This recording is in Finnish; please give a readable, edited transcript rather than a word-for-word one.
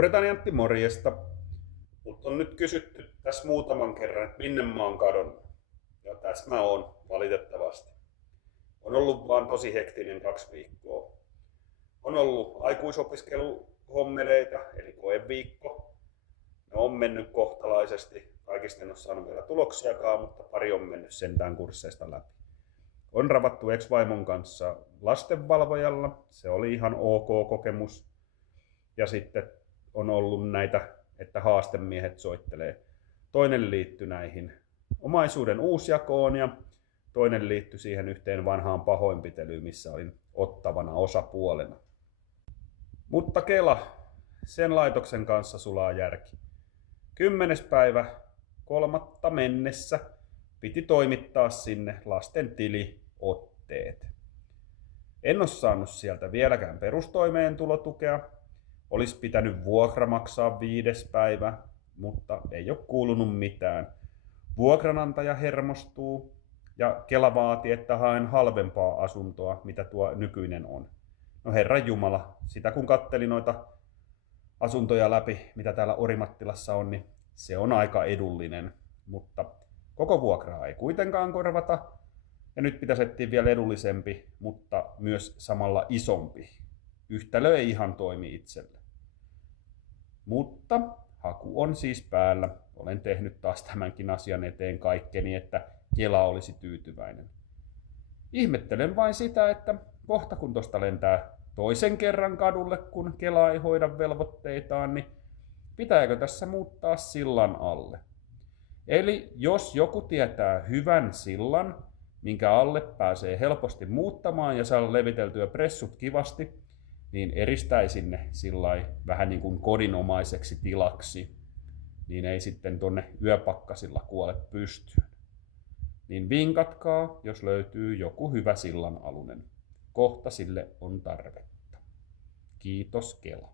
Puretaan Jantti, morjesta. Mut on nyt kysytty tässä muutaman kerran, että minne mä oon kadonnut. Ja tässä mä oon, valitettavasti. On ollut vaan tosi hektinen 2 viikkoa. On ollut aikuisopiskeluhommeleita, eli koeviikko. Ne on mennyt kohtalaisesti. Kaikista en ole saanut vielä tuloksiakaan, mutta pari on mennyt sentään kursseista läpi. On ravattu ex-vaimon kanssa lastenvalvojalla. Se oli ihan ok kokemus. Ja sitten on ollut näitä, että haastemiehet soittelee. Toinen liittyi näihin omaisuuden uusjakoon ja toinen liittyi siihen yhteen vanhaan pahoinpitelyyn, missä olin ottavana osapuolena. Mutta Kela, sen laitoksen kanssa sulaa järki. 10.3. mennessä piti toimittaa sinne lasten tiliotteet. En ole saanut sieltä vieläkään perustoimeentulotukea. Olisi pitänyt vuokra maksaa 5. päivä, mutta ei ole kuulunut mitään. Vuokranantaja hermostuu ja Kela vaati, että haen halvempaa asuntoa, mitä tuo nykyinen on. No Herran Jumala, sitä kun katteli noita asuntoja läpi, mitä täällä Orimattilassa on, niin se on aika edullinen. Mutta koko vuokraa ei kuitenkaan korvata. Ja nyt pitäisi etsiä vielä edullisempi, mutta myös samalla isompi. Yhtälö ei ihan toimi itselle. Mutta haku on siis päällä. Olen tehnyt taas tämänkin asian eteen kaikkeni, että Kela olisi tyytyväinen. Ihmettelen vain sitä, että kohta kun tosta lentää toisen kerran kadulle, kun Kela ei hoida velvoitteitaan, niin pitääkö tässä muuttaa sillan alle? Eli jos joku tietää hyvän sillan, minkä alle pääsee helposti muuttamaan ja saa leviteltyä pressut kivasti, niin eristäisin ne sillai vähän niin kuin kodinomaiseksi tilaksi, niin ei sitten tonne yöpakkasilla kuole pystyyn. Niin vinkatkaa, jos löytyy joku hyvä sillan alunen. Kohta sille on tarvetta. Kiitos Kela.